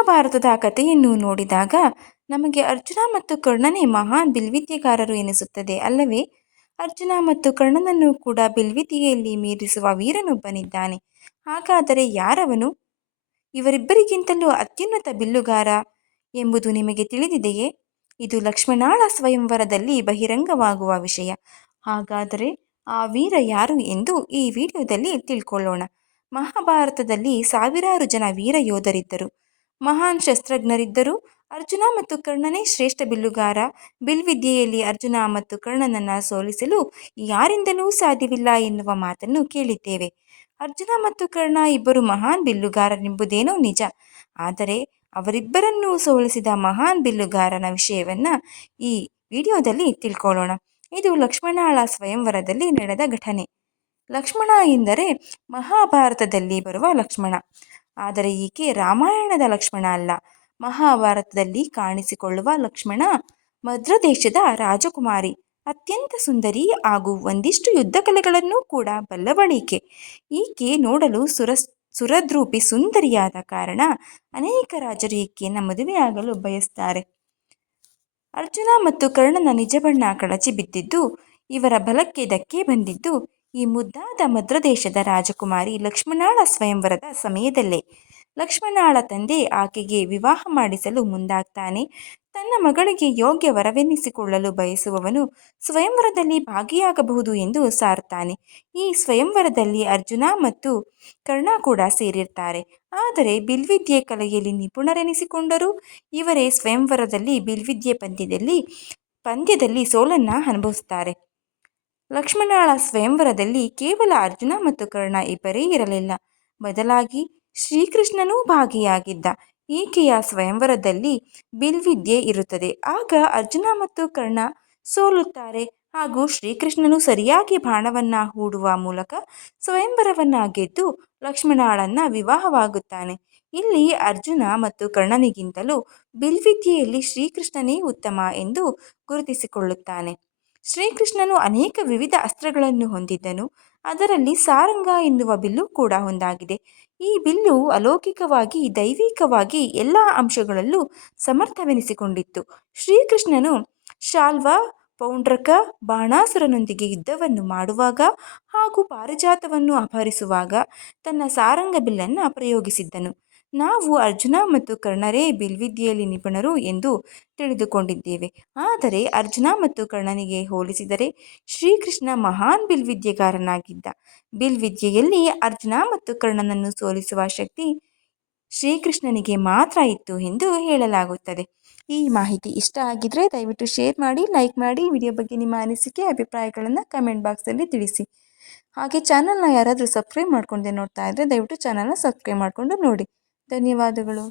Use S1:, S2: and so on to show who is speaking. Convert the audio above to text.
S1: ಮಹಾಭಾರತದ ಕಥೆಯನ್ನು ನೋಡಿದಾಗ ನಮಗೆ ಅರ್ಜುನ ಮತ್ತು ಕರ್ಣನೇ ಮಹಾನ್ ಬಿಲ್ವಿದ್ಯೆಗಾರರು ಎನಿಸುತ್ತದೆ ಅಲ್ಲವೇ? ಅರ್ಜುನ ಮತ್ತು ಕರ್ಣನನ್ನು ಕೂಡ ಬಿಲ್ವಿದ್ಯೆಯಲ್ಲಿ ಮೀರಿಸುವ ವೀರನೊಬ್ಬನಿದ್ದಾನೆ. ಹಾಗಾದರೆ ಯಾರವನು? ಇವರಿಬ್ಬರಿಗಿಂತಲೂ ಅತ್ಯುನ್ನತ ಬಿಲ್ಲುಗಾರ ಎಂಬುದು ನಿಮಗೆ ತಿಳಿದಿದೆಯೇ? ಇದು ಲಕ್ಷ್ಮಣಾಳ ಸ್ವಯಂವರದಲ್ಲಿ ಬಹಿರಂಗವಾಗುವ ವಿಷಯ. ಹಾಗಾದರೆ ಆ ವೀರ ಯಾರು ಎಂದು ಈ ವಿಡಿಯೋದಲ್ಲಿ ತಿಳ್ಕೊಳ್ಳೋಣ. ಮಹಾಭಾರತದಲ್ಲಿ ಸಾವಿರಾರು ಜನ ವೀರ ಯೋಧರಿದ್ದರು. ಮಹಾನ್ ಶಸ್ತ್ರಜ್ಞರಿದ್ದರು. ಅರ್ಜುನ ಮತ್ತು ಕರ್ಣನೇ ಶ್ರೇಷ್ಠ ಬಿಲ್ಲುಗಾರ. ಬಿಲ್ವಿದ್ಯೆಯಲ್ಲಿ ಅರ್ಜುನ ಮತ್ತು ಕರ್ಣನನ್ನು ಸೋಲಿಸಲು ಯಾರಿಂದಲೂ ಸಾಧ್ಯವಿಲ್ಲ ಎನ್ನುವ ಮಾತನ್ನು ಕೇಳಿದ್ದೇವೆ. ಅರ್ಜುನ ಮತ್ತು ಕರ್ಣ ಇಬ್ಬರು ಮಹಾನ್ ಬಿಲ್ಲುಗಾರನೆಂಬುದೇನೋ ನಿಜ. ಆದರೆ ಅವರಿಬ್ಬರನ್ನೂ ಸೋಲಿಸಿದ ಮಹಾನ್ ಬಿಲ್ಲುಗಾರನ ವಿಷಯವನ್ನು ಈ ವಿಡಿಯೋದಲ್ಲಿ ತಿಳ್ಕೊಳ್ಳೋಣ. ಇದು ಲಕ್ಷ್ಮಣಾಳ ಸ್ವಯಂವರದಲ್ಲಿ ನಡೆದ ಘಟನೆ. ಲಕ್ಷ್ಮಣ ಎಂದರೆ ಮಹಾಭಾರತದಲ್ಲಿ ಬರುವ ಲಕ್ಷ್ಮಣ. ಆದರೆ ಈಕೆ ರಾಮಾಯಣದ ಲಕ್ಷ್ಮಣ ಅಲ್ಲ. ಮಹಾಭಾರತದಲ್ಲಿ ಕಾಣಿಸಿಕೊಳ್ಳುವ ಲಕ್ಷ್ಮಣ ಮದ್ರದೇಶದ ರಾಜಕುಮಾರಿ. ಅತ್ಯಂತ ಸುಂದರಿ ಹಾಗೂ ಒಂದಿಷ್ಟು ಯುದ್ಧ ಕಲೆಗಳನ್ನು ಕೂಡ ಬಲ್ಲವಳೀಕೆ. ಈಕೆ ನೋಡಲು ಸುರ ಸುರದ್ರೂಪಿ ಸುಂದರಿಯಾದ ಕಾರಣ ಅನೇಕ ರಾಜರು ಈಕೆಯನ್ನು ಮದುವೆಯಾಗಲು ಬಯಸ್ತಾರೆ. ಅರ್ಜುನ ಮತ್ತು ಕರ್ಣನ ನಿಜ ಬಣ್ಣ ಕಳಚಿ ಬಿದ್ದಿದ್ದು, ಇವರ ಬಲಕ್ಕೆ ಧಕ್ಕೆ ಬಂದಿದ್ದು ಈ ಮುದ್ದಾದ ಮದ್ರದೇಶದ ರಾಜಕುಮಾರಿ ಲಕ್ಷ್ಮಣಾಳ ಸ್ವಯಂವರದ ಸಮಯದಲ್ಲೇ. ಲಕ್ಷ್ಮಣಾಳ ತಂದೆ ಆಕೆಗೆ ವಿವಾಹ ಮಾಡಿಸಲು ಮುಂದಾಗ್ತಾನೆ. ತನ್ನ ಮಗಳಿಗೆ ಯೋಗ್ಯ ವರವೆನ್ನಿಸಿಕೊಳ್ಳಲು ಬಯಸುವವನು ಸ್ವಯಂವರದಲ್ಲಿ ಭಾಗಿಯಾಗಬಹುದು ಎಂದು ಸಾರುತ್ತಾನೆ. ಈ ಸ್ವಯಂವರದಲ್ಲಿ ಅರ್ಜುನ ಮತ್ತು ಕರ್ಣ ಕೂಡ ಸೇರಿರ್ತಾರೆ. ಆದರೆ ಬಿಲ್ವಿದ್ಯೆ ಕಲೆಯಲ್ಲಿ ನಿಪುಣರೆನಿಸಿಕೊಂಡರೂ. ಇವರೇ ಸ್ವಯಂವರದಲ್ಲಿ ಬಿಲ್ವಿದ್ಯೆ ಪಂದ್ಯದಲ್ಲಿ ಪಂದ್ಯದಲ್ಲಿ ಸೋಲನ್ನು ಅನುಭವಿಸ್ತಾರೆ ಲಕ್ಷ್ಮಣಾಳ ಸ್ವಯಂವರದಲ್ಲಿ ಕೇವಲ ಅರ್ಜುನ ಮತ್ತು ಕರ್ಣ ಇಬ್ಬರೇ ಇರಲಿಲ್ಲ. ಬದಲಾಗಿ ಶ್ರೀಕೃಷ್ಣನೂ ಭಾಗಿಯಾಗಿದ್ದ. ಈಕೆಯ ಸ್ವಯಂವರದಲ್ಲಿ ಬಿಲ್ವಿದ್ಯೆ ಇರುತ್ತದೆ. ಆಗ ಅರ್ಜುನ ಮತ್ತು ಕರ್ಣ ಸೋಲುತ್ತಾರೆ ಹಾಗೂ ಶ್ರೀಕೃಷ್ಣನು ಸರಿಯಾಗಿ ಬಾಣವನ್ನ ಹೂಡುವ ಮೂಲಕ ಸ್ವಯಂವರವನ್ನ ಗೆದ್ದು ಲಕ್ಷ್ಮಣಾಳನ್ನ ವಿವಾಹವಾಗುತ್ತಾನೆ. ಇಲ್ಲಿ ಅರ್ಜುನ ಮತ್ತು ಕರ್ಣನಿಗಿಂತಲೂ ಬಿಲ್ವಿದ್ಯೆಯಲ್ಲಿ ಶ್ರೀಕೃಷ್ಣನೇ ಉತ್ತಮ ಎಂದು ಗುರುತಿಸಿಕೊಳ್ಳುತ್ತಾನೆ. ಶ್ರೀಕೃಷ್ಣನು ಅನೇಕ ವಿವಿಧ ಅಸ್ತ್ರಗಳನ್ನು ಹೊಂದಿದ್ದನು. ಅದರಲ್ಲಿ ಸಾರಂಗ ಎನ್ನುವ ಬಿಲ್ಲು ಕೂಡ ಒಂದಾಗಿದೆ. ಈ ಬಿಲ್ಲು ಅಲೌಕಿಕವಾಗಿ, ದೈವಿಕವಾಗಿ ಎಲ್ಲ ಅಂಶಗಳಲ್ಲೂ ಸಮರ್ಥವೆನಿಸಿಕೊಂಡಿತ್ತು. ಶ್ರೀಕೃಷ್ಣನು ಶಾಲ್ವ, ಪೌಂಡ್ರಕ, ಬಾಣಾಸುರನೊಂದಿಗೆ ಯುದ್ಧವನ್ನು ಮಾಡುವಾಗ ಹಾಗೂ ಪಾರಿಜಾತವನ್ನು ಅಪಹರಿಸುವಾಗ ತನ್ನ ಸಾರಂಗ ಬಿಲ್ಲನ್ನು ಪ್ರಯೋಗಿಸಿದ್ದನು. ನಾವು ಅರ್ಜುನ ಮತ್ತು ಕರ್ಣರೇ ಬಿಲ್ವಿದ್ಯೆಯಲ್ಲಿ ನಿಪುಣರು ಎಂದು ತಿಳಿದುಕೊಂಡಿದ್ದೇವೆ. ಆದರೆ ಅರ್ಜುನ ಮತ್ತು ಕರ್ಣನಿಗೆ ಹೋಲಿಸಿದರೆ ಶ್ರೀಕೃಷ್ಣ ಮಹಾನ್ ಬಿಲ್ವಿದ್ಯೆಗಾರನಾಗಿದ್ದ. ಬಿಲ್ವಿದ್ಯೆಯಲ್ಲಿ ಅರ್ಜುನ ಮತ್ತು ಕರ್ಣನನ್ನು ಸೋಲಿಸುವ ಶಕ್ತಿ ಶ್ರೀಕೃಷ್ಣನಿಗೆ ಮಾತ್ರ ಇತ್ತು ಎಂದು ಹೇಳಲಾಗುತ್ತದೆ. ಈ ಮಾಹಿತಿ ಇಷ್ಟ ಆಗಿದ್ರೆ ದಯವಿಟ್ಟು ಶೇರ್ ಮಾಡಿ, ಲೈಕ್ ಮಾಡಿ, ವಿಡಿಯೋ ಬಗ್ಗೆ ನಿಮ್ಮ ಅನಿಸಿಕೆ, ಅಭಿಪ್ರಾಯಗಳನ್ನು ಕಮೆಂಟ್ ಬಾಕ್ಸಲ್ಲಿ ತಿಳಿಸಿ. ಹಾಗೆ ಚಾನಲ್ನ ಯಾರಾದರೂ ಸಬ್ಸ್ಕ್ರೈಬ್ ಮಾಡ್ಕೊಂಡೆ ನೋಡ್ತಾ ಇದ್ದರೆ ದಯವಿಟ್ಟು ಚಾನಲ್ನ ಸಬ್ಸ್ಕ್ರೈಬ್ ಮಾಡಿಕೊಂಡು ನೋಡಿ. ಧನ್ಯವಾದಗಳು.